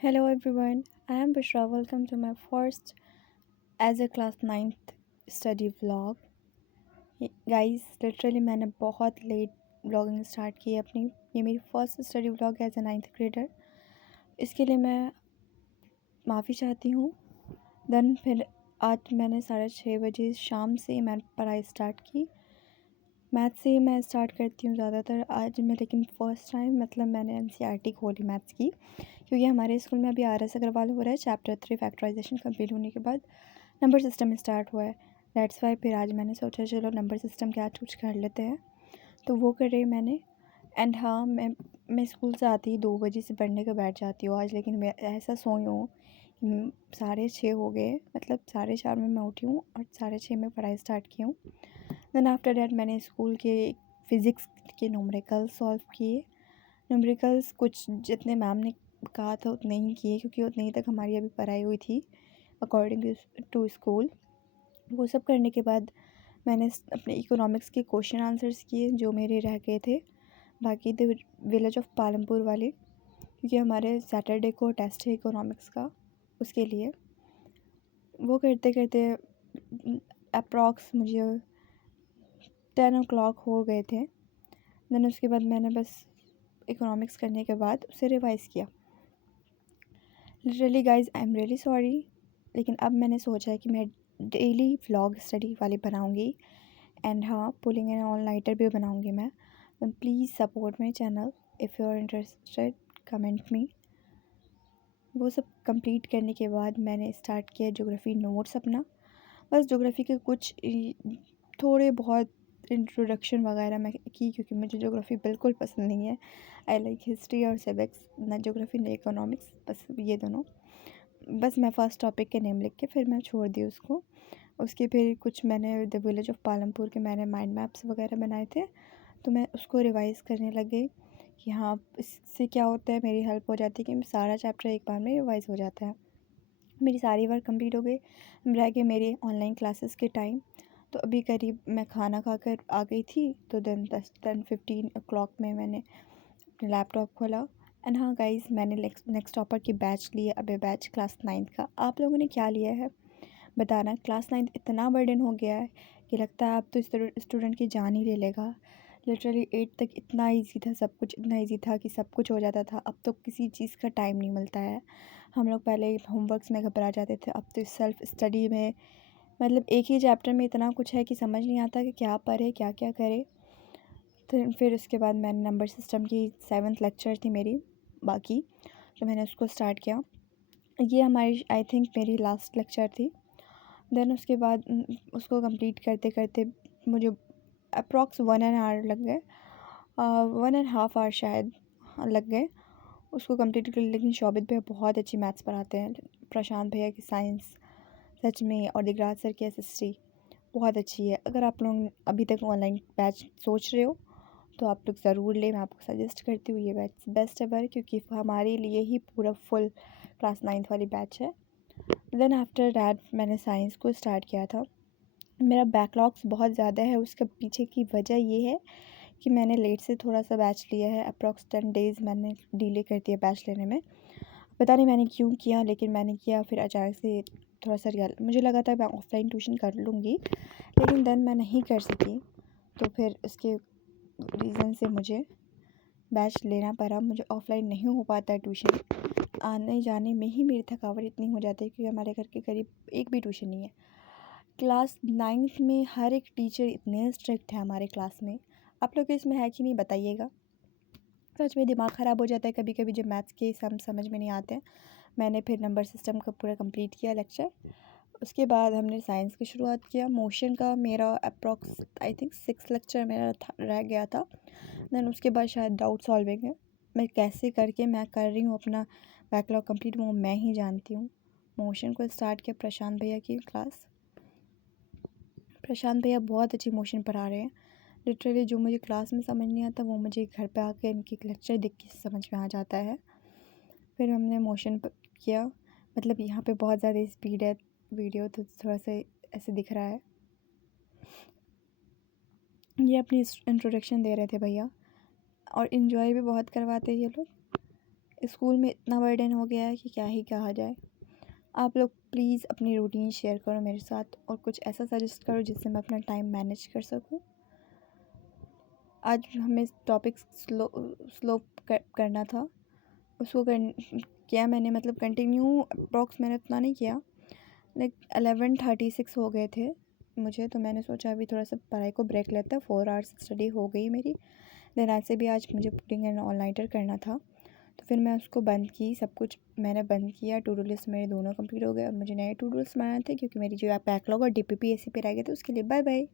Hello everyone, I am Bushra. Welcome to my first as a class ninth study vlog. Guys literally मैंने बहुत late vlogging start की है अपनी। ये मेरी first study vlog as a ninth grader. इसके लिए मैं माफ़ी चाहती हूँ। देन फिर आज मैंने 6:30 बजे शाम से मैं पढ़ाई स्टार्ट की। मैथ्स से ही मैं स्टार्ट करती हूँ ज़्यादातर। आज मैं लेकिन फ़र्स्ट टाइम मैंने एनसीईआरटी खोली मैथ्स की, क्योंकि हमारे स्कूल में अभी आर.एस. अग्रवाल हो रहा है। चैप्टर 3 फैक्टराइजेशन कंप्लीट होने के बाद नंबर सिस्टम स्टार्ट हुआ है। दैट्स वाई फिर आज मैंने सोचा चलो नंबर सिस्टम क्या कुछ कर लेते हैं, तो वो कर रही मैंने। एंड हाँ, मैं स्कूल से आती ही 2 बजे से पढ़ने को बैठ जाती हूँ आज, लेकिन मैं ऐसा सोई हूँ कि 6:30 हो गए, मतलब 4:30 में मैं उठी हूँ और 6:30 में पढ़ाई स्टार्ट की हूँ। देन आफ्टर डैट मैंने स्कूल के फ़िज़िक्स के न्यूमेरिकल्स सॉल्व किए। न्यूमेरिकल्स कुछ जितने मैम ने कहा था उतने ही किए, क्योंकि उतने ही तक हमारी अभी पढ़ाई हुई थी अकॉर्डिंग टू स्कूल। वो सब करने के बाद मैंने अपने इकोनॉमिक्स के क्वेश्चन आंसर्स किए जो मेरे रह गए थे, बाकी द विलेज ऑफ पालमपुर वाले, क्योंकि हमारे सैटरडे को टेस्ट है इकोनॉमिक्स का, उसके लिए। वो करते करते अप्रॉक्स मुझे 10 o'clock हो गए थे। देन उसके बाद मैंने बस इकोनॉमिक्स करने के बाद उसे रिवाइज़ किया। Literally guys I am really sorry, लेकिन अब मैंने सोचा है कि मैं डेली व्लॉग स्टडी वाली बनाऊंगी। एंड हाँ, पुलिंग एंड ऑल नाइटर भी बनाऊंगी मैं। Then please support my channel if you are interested, comment me. वो सब कंप्लीट करने के बाद मैंने स्टार्ट किया ज्योग्राफी नोट्स अपना। बस ज्योग्राफी के कुछ थोड़े बहुत इंट्रोडक्शन वगैरह मैं की, क्योंकि मुझे ज्योग्राफी बिल्कुल पसंद नहीं है। आई लाइक हिस्ट्री और सिविक्स, ना ज्योग्राफी ना इकोनॉमिक्स, बस ये दोनों। बस मैं फ़र्स्ट टॉपिक के नेम लिख के फिर मैं छोड़ दी उसको। उसके फिर कुछ मैंने द विलेज ऑफ पालमपुर के मैंने माइंड मैप्स वगैरह बनाए थे, तो मैं उसको रिवाइज़ करने लग गई कि हाँ, इससे क्या होता है, मेरी हेल्प हो जाती है कि सारा चैप्टर एक बार में रिवाइज़ हो जाता है। मेरी सारी वर्क कंप्लीट हो गई। रह गए मेरे ऑनलाइन क्लासेस के टाइम। तो अभी करीब मैं खाना खाकर आ गई थी, तो देन 10-15 o'clock में मैंने अपने लैपटॉप खोला। एंड हाँ गाइस, मैंने नेक्स्ट टॉपर की बैच ली है, अबे बैच क्लास 9th का। आप लोगों ने क्या लिया है बताना। क्लास 9th इतना बर्डन हो गया है कि लगता है अब तो स्टूडेंट की जान ही ले लेगा। लिटरली 8 तक इतना ईजी था, सब कुछ इतना ईजी था कि सब कुछ हो जाता था। अब तो किसी चीज़ का टाइम नहीं मिलता है। हम लोग पहले होमवर्क्स में घबरा जाते थे, अब तो सेल्फ स्टडी में एक ही चैप्टर में इतना कुछ है कि समझ नहीं आता कि क्या पढ़े क्या क्या करे। तो फिर उसके बाद मैंने नंबर सिस्टम की 7th लेक्चर थी मेरी बाकी, तो मैंने उसको स्टार्ट किया। ये हमारी आई थिंक मेरी लास्ट लेक्चर थी। देन उसके बाद उसको कंप्लीट करते करते मुझे अप्रॉक्स 1 hour लग गए, 1.5 hour शायद लग गए उसको कंप्लीट कर। लेकिन शोभित भैया बहुत अच्छी मैथ्स पढ़ाते हैं। प्रशांत भैया की साइंस सच में, और दिगराज सर की एसएसटी बहुत अच्छी है। अगर आप लोग अभी तक ऑनलाइन बैच सोच रहे हो तो आप लोग ज़रूर लें। मैं आपको सजेस्ट करती हूँ ये बैच बेस्ट एवर, क्योंकि हमारे लिए ही पूरा फुल क्लास 9th वाली बैच है। देन आफ्टर डैट मैंने साइंस को स्टार्ट किया था। मेरा बैकलॉग्स बहुत ज़्यादा है, उसके पीछे की वजह ये है कि मैंने लेट से थोड़ा सा बैच लिया है। अप्रॉक्स 10 days मैंने डिले कर दिया बैच लेने में। पता नहीं मैंने क्यों किया, लेकिन मैंने किया। फिर अचानक से थोड़ा सा मुझे लगा था मैं ऑफलाइन ट्यूशन कर लूँगी, लेकिन देन मैं नहीं कर सकी। तो फिर उसके रीज़न से मुझे बैच लेना पड़ा। मुझे ऑफलाइन नहीं हो पाता है ट्यूशन, आने जाने में ही मेरी थकावट इतनी हो जाती है, क्योंकि हमारे घर के करीब एक भी ट्यूशन नहीं है। क्लास 9th में हर एक टीचर इतने स्ट्रिक्ट है हमारे क्लास में। आप लोग इसमें है कि नहीं बताइएगा। सच में दिमाग ख़राब हो जाता है कभी कभी जब मैथ्स के सम समझ में नहीं आते हैं। मैंने फिर नंबर सिस्टम का पूरा कंप्लीट किया लेक्चर। उसके बाद हमने साइंस की शुरुआत किया। मोशन का मेरा अप्रॉक्स आई थिंक 6 लेक्चर मेरा रह गया था। देन उसके बाद शायद डाउट सॉल्विंग है। मैं कैसे करके मैं कर रही हूँ अपना बैकलॉग कंप्लीट, वो मैं ही जानती हूँ। मोशन को स्टार्ट किया प्रशांत भैया की क्लास। प्रशांत भैया बहुत अच्छी मोशन पढ़ा रहे हैं। लिटरली जो मुझे क्लास में समझ नहीं आता वो मुझे घर पे आके इनकी लेक्चर देख के समझ में आ जाता है। फिर हमने मोशन किया। यहाँ पे बहुत ज़्यादा स्पीड है वीडियो, तो थोड़ा सा ऐसे दिख रहा है। ये अपनी इंट्रोडक्शन दे रहे थे भैया, और इन्जॉय भी बहुत करवाते हैं ये लोग। स्कूल में इतना बर्डन हो गया है कि क्या ही कहा जाए। आप लोग प्लीज़ अपनी रूटीन शेयर करो मेरे साथ और कुछ ऐसा सजेस्ट करो जिससे मैं अपना टाइम मैनेज कर सकूँ। आज हमें टॉपिक स्लो करना था, उसको किया मैंने, मतलब कंटिन्यू अप्रॉक्स मैंने उतना नहीं किया, लाइक 11:36 हो गए थे मुझे, तो मैंने सोचा अभी थोड़ा सा पढ़ाई को ब्रेक लेता है। 4 आवर्स स्टडी हो गई मेरी। देन ऐसे भी आज मुझे पुटिंग एंड ऑल नाइटर करना था, तो फिर मैं उसको बंद की, सब कुछ मैंने बंद किया। टू डू लिस्ट मेरे दोनों कंप्लीट हो गए और मुझे नए टू डू लिस्ट बनाने थे क्योंकि मेरी जो बैकलॉग और DPP AC पे रह गए थे उसके लिए। Bye bye.